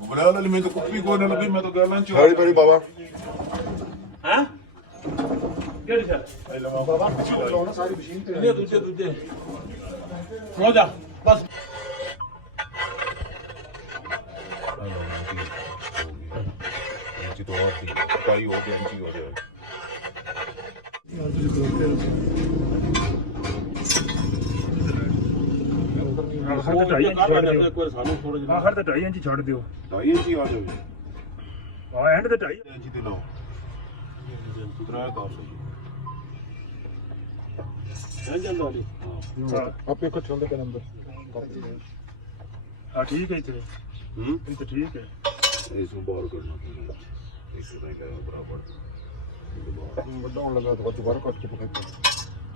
ਬਣਾ ਲੈ ਮੈਂ ਤਾਂ ਕੁੱਪੀ ਕੋਈ ਨਾ ਲੱਗੀ ਮੈਂ ਤਾਂ ਗੱਲਾਂ ਚ ਹਰੀ ਬੜੀ ਬਾਬਾ ਹਾਂ ਕਿਹੜੀ ਸਰ ਪਹਿਲਾਂ ਬਾਬਾ ਪਿੱਛੇ ਲਾਉਣਾ ਸਾਰੀ ਮਸ਼ੀਨ ਤੇ ਇਹ ਦੂਜੇ ਹੋ ਜਾ ਬਸ ਜੀ ਤੋਂ ਹੋਰ ਦੀ ਪਾਈ ਹੋ ਗਿਆ ਜੀ ਹੋ ਗਿਆ ਹਰ ਤਾਂ 2.5 ਇੰਚ ਛੱਡ ਦਿਓ ਇੱਕ ਵਾਰ ਸਾਨੂੰ ਥੋੜਾ ਜਿਹਾ ਹਰ ਤਾਂ 2.5 ਇੰਚ ਛੱਡ ਦਿਓ 2.5 ਇੰਚ ਆ ਜਾਵੇ ਆ ਐਂਡ ਤੇ 2.5 ਇੰਚ ਤੇ ਲਾਓ ਸੁਧਰਾ ਕਰ ਸਹੀ ਰਹਿ ਜਾਂਦਾ ਵਾਲੀ ਆਪੇ ਇਕੱਠੇ ਹੁੰਦੇ ਪਏ ਨੰਬਰ ਹਾਂ ਠੀਕ ਹੈ ਇੱਥੇ ਇਹ ਤਾਂ ਠੀਕ ਹੈ ਇਸ ਨੂੰ ਬਾਹਰ ਕਰਨਾ ਪੈਣਾ ਇਸ ਨੂੰ ਨਹੀਂ ਕਰਾਂ ਬਰਾਬਰ ਵੱਡਾ ਹੋਣ ਲੱਗਾ ਤਾਂ ਦੁਬਾਰਾ ਕੱਟ ਕੇ ਪਕਾਈ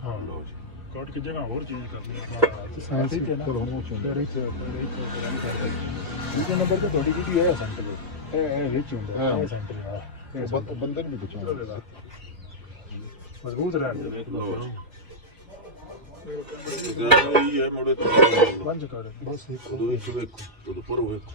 ਹਾਂ ਲਓ ਜੀ ਕੱਟ ਕੇ ਜਗ੍ਹਾ ਹੋਰ ਚੇਂਜ ਕਰਨੀ ਹਾਂ ਠੀਕ ਹੈ ਨਾ ਫਿਰ ਹੁਣ ਚਾਹੁੰਦਾ ਦੂਜੇ ਨੰਬਰ ਤੇ ਤੁਹਾਡੀ ਜਿਹੜੀ ਹੈ ਸੈਂਟਰ ਇਹ ਵਿੱਚ ਹੁੰਦਾ ਇਹ ਸੈਂਟਰ ਆ ਬੰਦੇ ਨੂੰ ਵੀ ਬਚਾਉਣਾ ਮਜ਼ਬੂਤ ਰਹਿ ਦੇਖ ਲਓ ਇਹ ਹੈ ਮੋੜੇ ਬੰਦ ਕਰ ਬਸ ਦੋ ਇੰਚ ਵੇਖੋ ਤੋਂ ਉੱਪਰ ਵੇਖੋ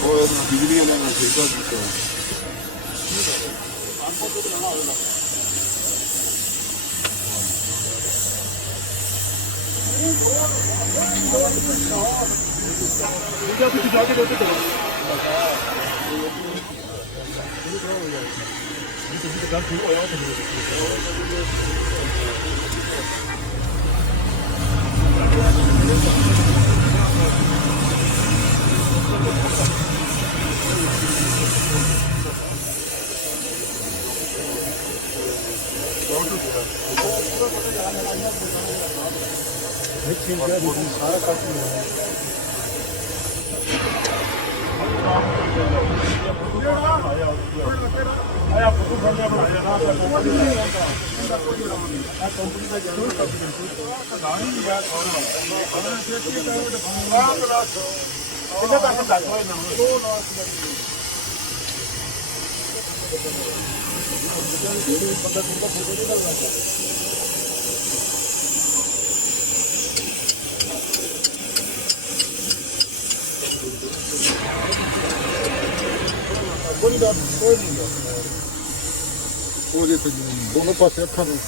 और बिजली वाला ना ठेका देता है सारा काट आया फोटो फड़ने बनाया ना कंपनी का जरूर गाड़ी या कोई नहीं वो जैसे दोनों पास अखा नहीं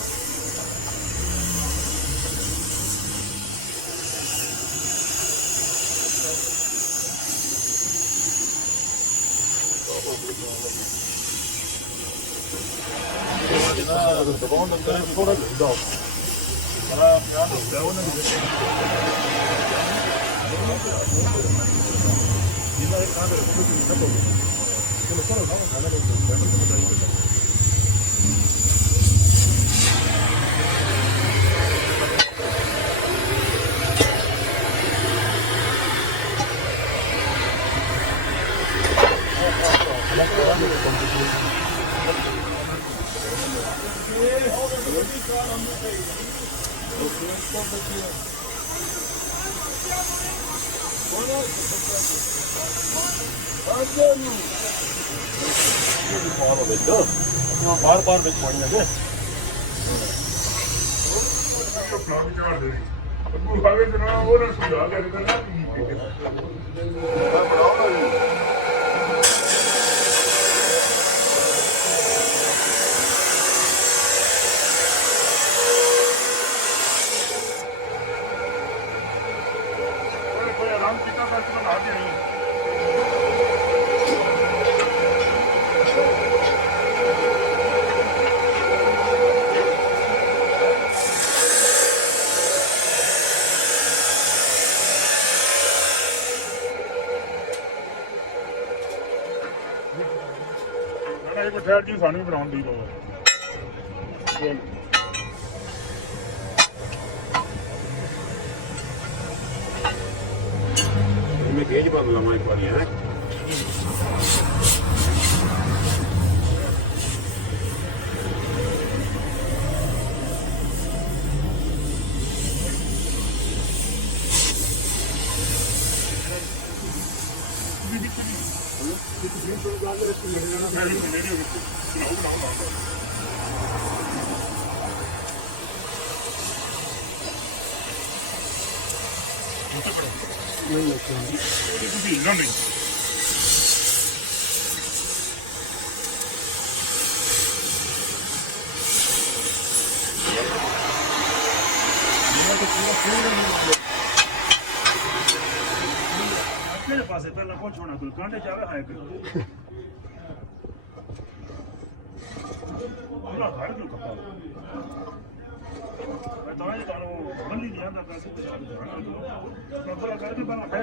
थोड़ा जाओ बार बार बिच पानी लगे ਠਹਿਰ ਜੀ ਸਾਨੂੰ ਵੀ ਬਣਾਉਣ ਦੀ ਲੋੜ मैं गेज बदल लवा एक बार है नहीं मेरे पास पहला कुछ होना कोई कांटे चावे है पूरा घर क्यों कपड़ा मैं तो ये तारो बंदी नहीं आता कैसे मैं पूरा करके बना है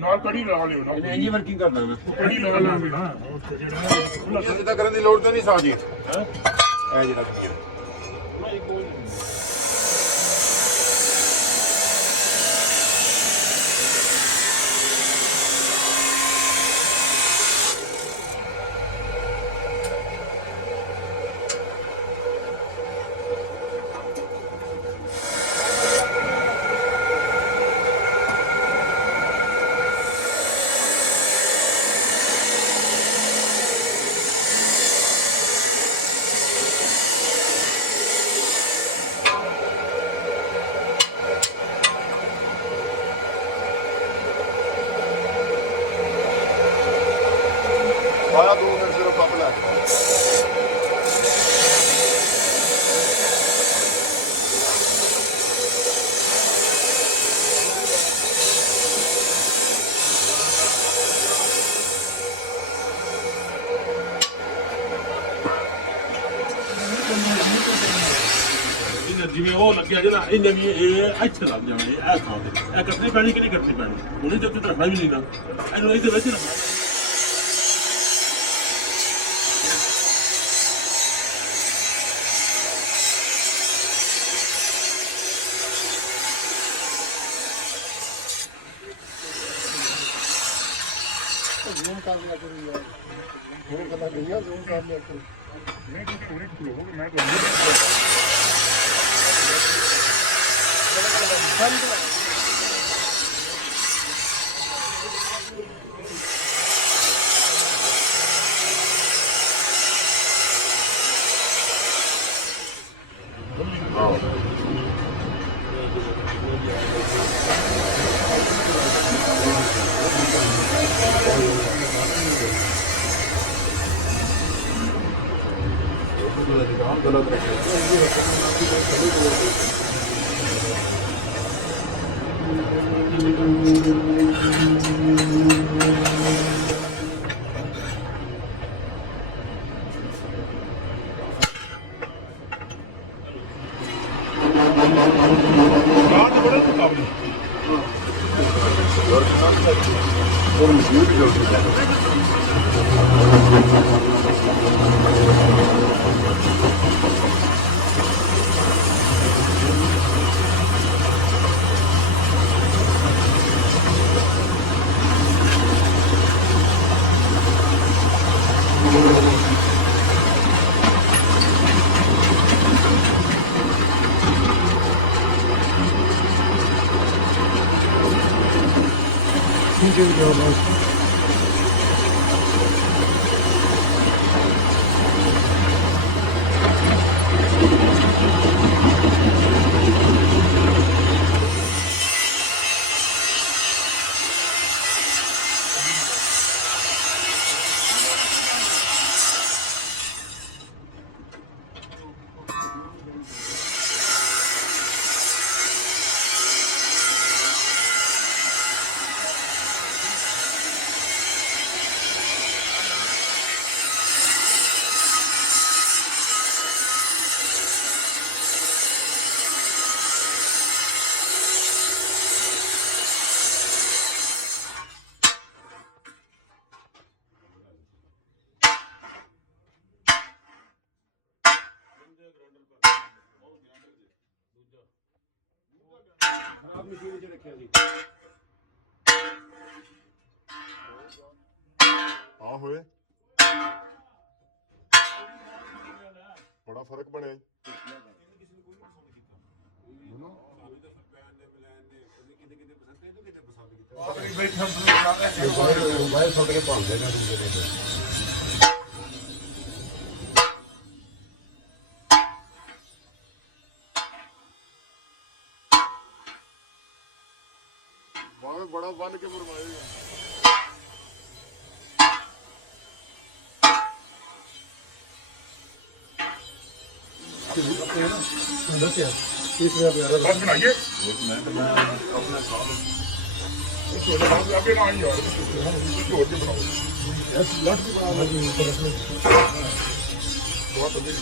ਨਾਲ ਕੜੀ ਲਾ ਲਿਓ ਨਾ ਇੰਨੀ ਵਰਕਿੰਗ ਕਰਦਾ ਮੈਂ ਕੜੀ ਲਾ ਲਾਂਗੇ ਨਾ ਇਹ ਸਿੱਧਾ ਕਰਨ ਦੀ ਲੋੜ ਤਾਂ ਨਹੀਂ ਸਾਜੀ ਹੈ ਇਹ ਜਿਹੜਾ ਕੀ ਹੈ बारह 2 मिनट सिर्फ पंप ला ਜਿਵੇਂ ਉਹ ਲੱਗਿਆ ਜਿਹੜਾ ਇਹਨੇ ਵੀ ਇਹ ਇੱਥੇ ਲੱਗ ਜਾਣਾ ਇਹ ਥਾਂ ਤੇ ਇਹ ਕੱਟਣੀ ਪੈਣੀ ਕਿ ਨਹੀਂ ਕੱਟਣੀ ਪੈਣੀ ਉਹਨੇ ਤੇ ਉੱਤੇ ਰੱਖਣਾ ਵੀ ਨਹੀਂ ਨਾ ਇਹਨੂੰ ਇਹਦੇ ਵਿੱਚ ਰੱਖਣਾ ਜ਼ੂਮ ਕਰ ਲਿਆ ਕਰੀ ਯਾਰ ਹੋਰ ਗੱਲਾਂ ਗਈਆਂ ਜ਼ੂਮ ਕਰ ਲਿਆ ਕਰੀ मैं तो पूरी हो गई मैं तो गलत रखे और मशीन भी चलती है ਖਰਾਬ ਮਸ਼ੀਨ 'ਚ ਰੱਖਿਆ ਸੀ ਆ ਹੋਏ ਬੜਾ ਫਰਕ ਬਣਿਆ ਮੋਬਾਈਲ ਸੁੱਟ ਕੇ ਭਾਲਦੇ ਨੇ ਦੂਜੇ ਦੇ ਬਾਵੇਂ ਬੜਾ ਬੰਨ ਕੇ ਮਰਵਾਏਗਾ बस बनाइए आगे ना आई यार छोड़ के बनाओ बहुत अभी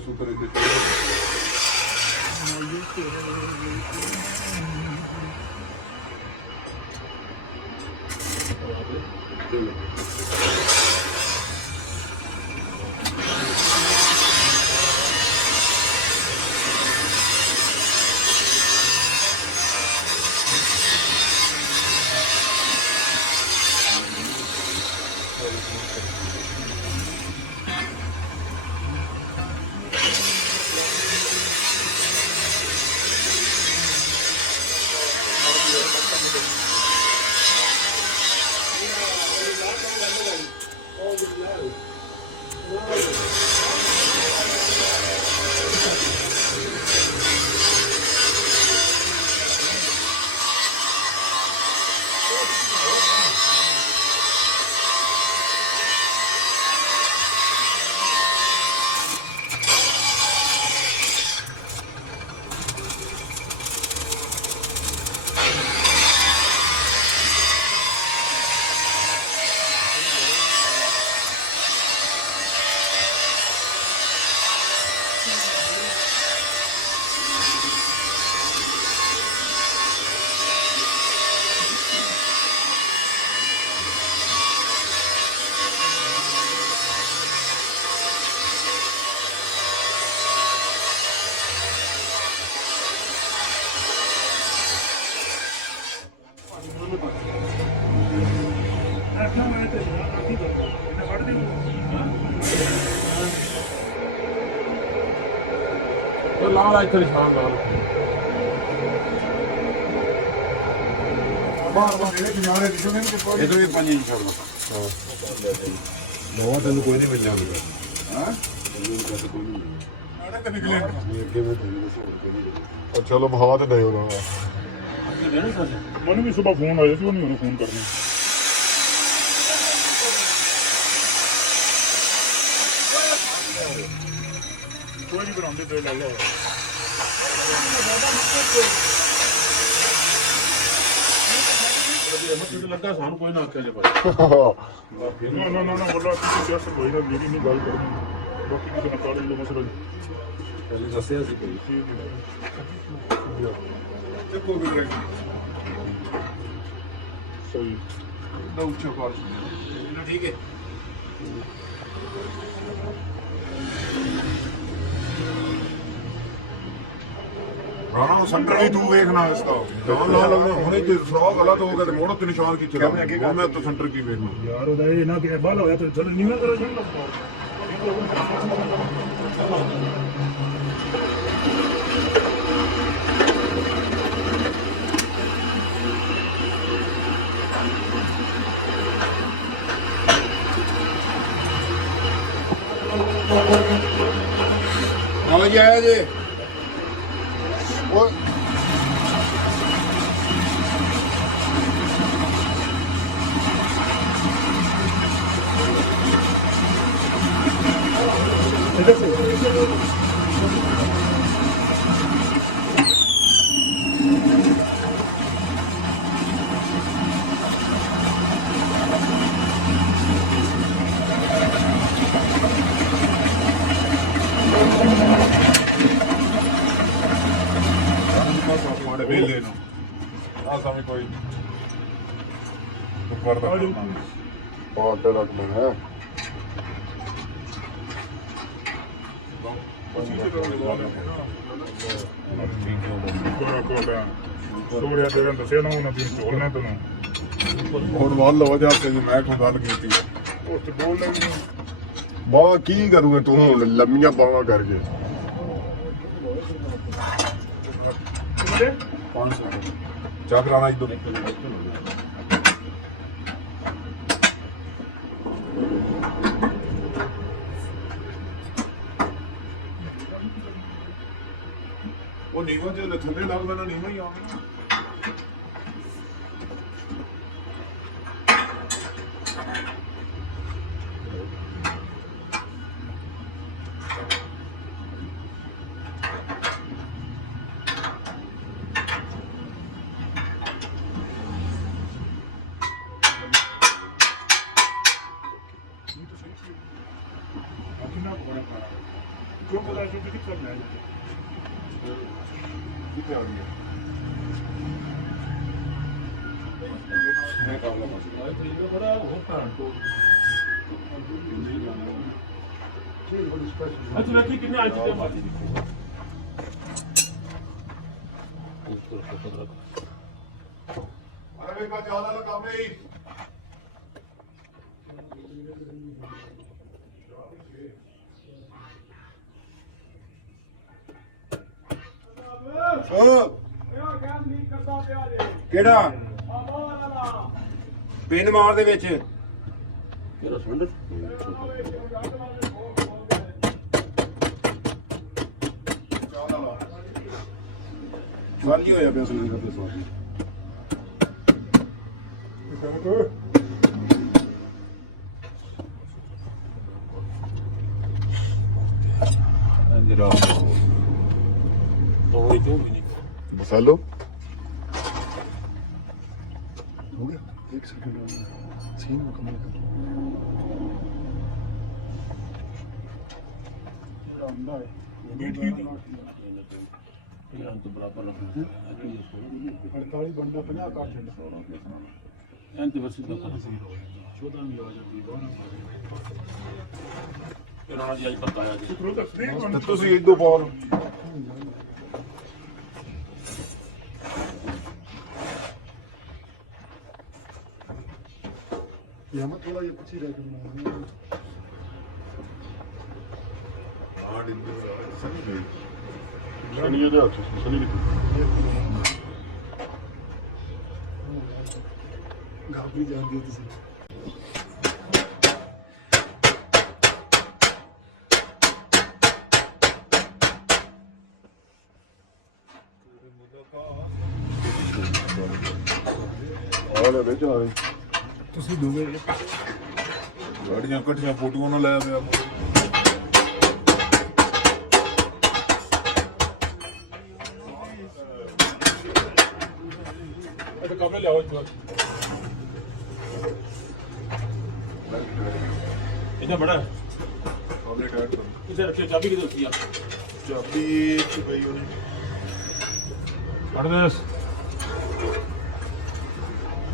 सूत्र ਲਾਲ ਇੱਥੇ ਨਿਸ਼ਾਨ ਨਾਲ इधर भी 5 इंच छोड़ दो नवा तेन कोई नहीं मिल जाएगा ਚਲੋ ਬਹਾ ਤੇ ਦਿਓ ਨਾ ਮੈਨੂੰ ਵੀ ਸਵੇਰ ਫੋਨ ਆਇਆ ਸੀ ਉਹਨੇ ਫੋਨ ਕਰਨਾ ਕੋਈ ਨਹੀਂ ਬਣਾਉਂਦੇ ਤੇ ਲੈ ਲਓ ਲੱਗਾ ਸਾਨੂੰ ਕੋਈ ਨਾ ਆਖਿਆ ਜੇ ਭਾਈ ਨਾ ਬੋਲੋ ਤੁਸੀਂ ਕਿਹਾ ਸੀ ਕੋਈ ਨਾ ਮੇਰੀ ਨਹੀਂ ਗੱਲ ਕਰਨੀ ਬਾਕੀ ਕਿਸੇ ਨਾਲ ਕਰ ਲਓ ਮਸਲਾ पहले दसे कोई देखो भी ਸਹੀ ठीक है ਰਾਣਾ ਸੰਟਰ ਵੀ ਤੂੰ ਵੇਖਣਾ ਇਸ ਦਾ ਜਾਨ ਲਾ ਲੱਗਣਾ ਹੁਣੇ ਤੇ ਫਰਾਕ ਗਲਤ ਹੋ ਗਿਆ ਤੇ ਮੋੜ ਤੇ ਨਿਸ਼ਾਨ ਕੀ ਚਲਾ ਹੁਣ ਮੈਂ ਤਾਂ ਸੰਟਰ ਕੀ ਵੇਖਣਾ ਯਾਰ ਉਹਦਾ ਇਹ ਨਾ ਕਿ ਬਾਹਰ ਹੋਇਆ ਤੇ ਚਲੋ ਨੀਵੇਂ ਕਰੋ ਜੀ ਆਵਾਂ ਜੀ ਆਇਆ ਜੀ ਉਹ ਮਾੜੇ ਵੇਲੇ ਨੂੰ ਆ ਸਮਝ ਕੋਈ ਉੱਪਰ ਦਾ ਪਾਟ ਰੱਖ ਲੈਣਾ ਸੋੜਿਆ ਤੇਰੇ ਦੱਸਿਆ ਨਾ ਉਹਨਾਂ ਦੀ ਝੋਲਣਾ ਤੈਨੂੰ ਹੁਣ ਵੱਲ ਲਵਾ ਜਾ ਕੇ ਮੈਂ ਕੋਈ ਗੱਲ ਕੀਤੀ ਉਹ ਤੇ ਬੋਲਣਾ ਵੀ ਨਹੀਂ ਬਾਵਾ ਕੀ ਕਰੂਗੇ ਤੂੰ ਹੁਣ ਲੰਮੀਆਂ ਬਾਵਾ ਕਰਕੇ ਕਿੰਨੇ 500 ਚਾਹ ਕਰਾਣਾ ਇਦੋਂ ਉਹ ਨੀਵਾਂ ਜੇ ਥੱਲੇ ਲੱਗਦਾ ਨਾ ਨੀਵਾਂ ਹੀ ਆਉਣਾ ਕਿੰਨਾ ਬੜਾ ਪਾਣਾ ਕਿਉਂ ਪਤਾ ਜੋ ਕਿ ਕਰਨਾ ਹੈ ਕਿੱਥੇ ਆ ਗਈ ਮੈਂ ਕੰਮ ਲਾ ਬੜਾ ਹੋਰ ਤਾਂ ਅੱਛਾ ਵੇਖੀ ਕਿੰਨੇ ਆ ਚੁੱਕੇ ਮਾਤੀ ਅਰੇ ਵੇਖਾ ਜ਼ਿਆਦਾ ਨਾ ਕੰਮ ਨਹੀਂ ਕਿਹੜਾ ਪਿੰਨ ਮਾਰ ਦੇ ਵਿੱਚ ਮੇਰਾ ਸੁਣ ਖਾਲੀ ਹੋਇਆ ਪਿਆ ਸਿਲੰਡਰ ਤੇ ਸਵਾਦੀ ਜਰਾ ਉਹ ਜੋ ਵੀ ਨਹੀਂ ਮਸਾਲੋ ਹੋ ਗਿਆ 1 सेकंड सीन मुकम्मल कर ਆਉਂਦਾ ਹੈ ਇਹ ਠੀਕ ਹੈ ਇਹ ਤੋਂ ਬਰਾਬਰ ਰੱਖਣਾ 48 ਬੰਦਾ 50 ਕਾਟ ਐਂਟੀ ਵਰਸੀ ਦਾ 14 ਵੀ ਆ ਜਾਂਦੀ ਇਹਨਾਂ ਦੀ ਅੱਜ ਪਤਾਇਆ ਜੀ ਤੁਸੀਂ ਇੱਕ ਦੋ ਬਾਲ ये हम थोड़ा ये पीछे रह के ਆ ਡਿੰਦੇ ਸਨੀ ਗਈ सनी ये देखो सनी घाबरी जान दी थी ਆਲੇ ਵਿੱਚ ਆ ਗਈ ਤੁਸੀਂ ਦੋਵੇਂ ਗਾੜੀਆਂ ਇਕੱਠੀਆਂ ਫੋਟੋਆਂ ਨਾ ਲੈ ਆਵੇ ਇਹ ਕਮਰੇ ਲਿਆਓ ਇੱਕ ਇਹਦਾ ਬੜਾ ਆਪਣੇ ਟਾਇਰ ਤੋਂ ਕਿਸੇ ਰੱਖੀ ਚਾਬੀ ਕਿਦੋਂ ਦਿੱਤੀ ਆ ਚਾਬੀ ਚ ਪਈ ਉਹਨੇ ਕੱਢ ਦੇ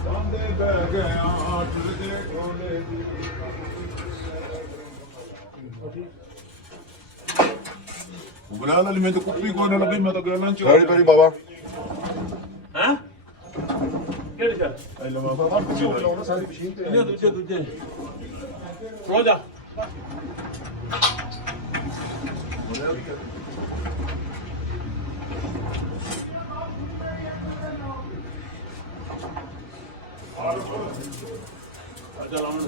ਸਾਂਦੇ ਬਹਿ ਗਿਆ ਟੁੱਟਦੇ ਢੋਲੇ ਦੀ ਉਗਲਾ ਵਾਲੀ ਮੈਂ ਤਾਂ ਕੁੱਪੀ ਕੋਈ ਨਾ ਲੱਗੀ ਮੈਂ ਤਾਂ ਗੱਲਾਂ ਚ साड़ी परी बाबा ਹਾਂ ਕਿਹੜੇ ਚੱਲ ਆਈ ਲਵਾ ਬਾਬਾ सारी मशीन पे ਇਹ ਦੂਜੇ ਰੋਜਾ ਆ ਚਲਾਉਣ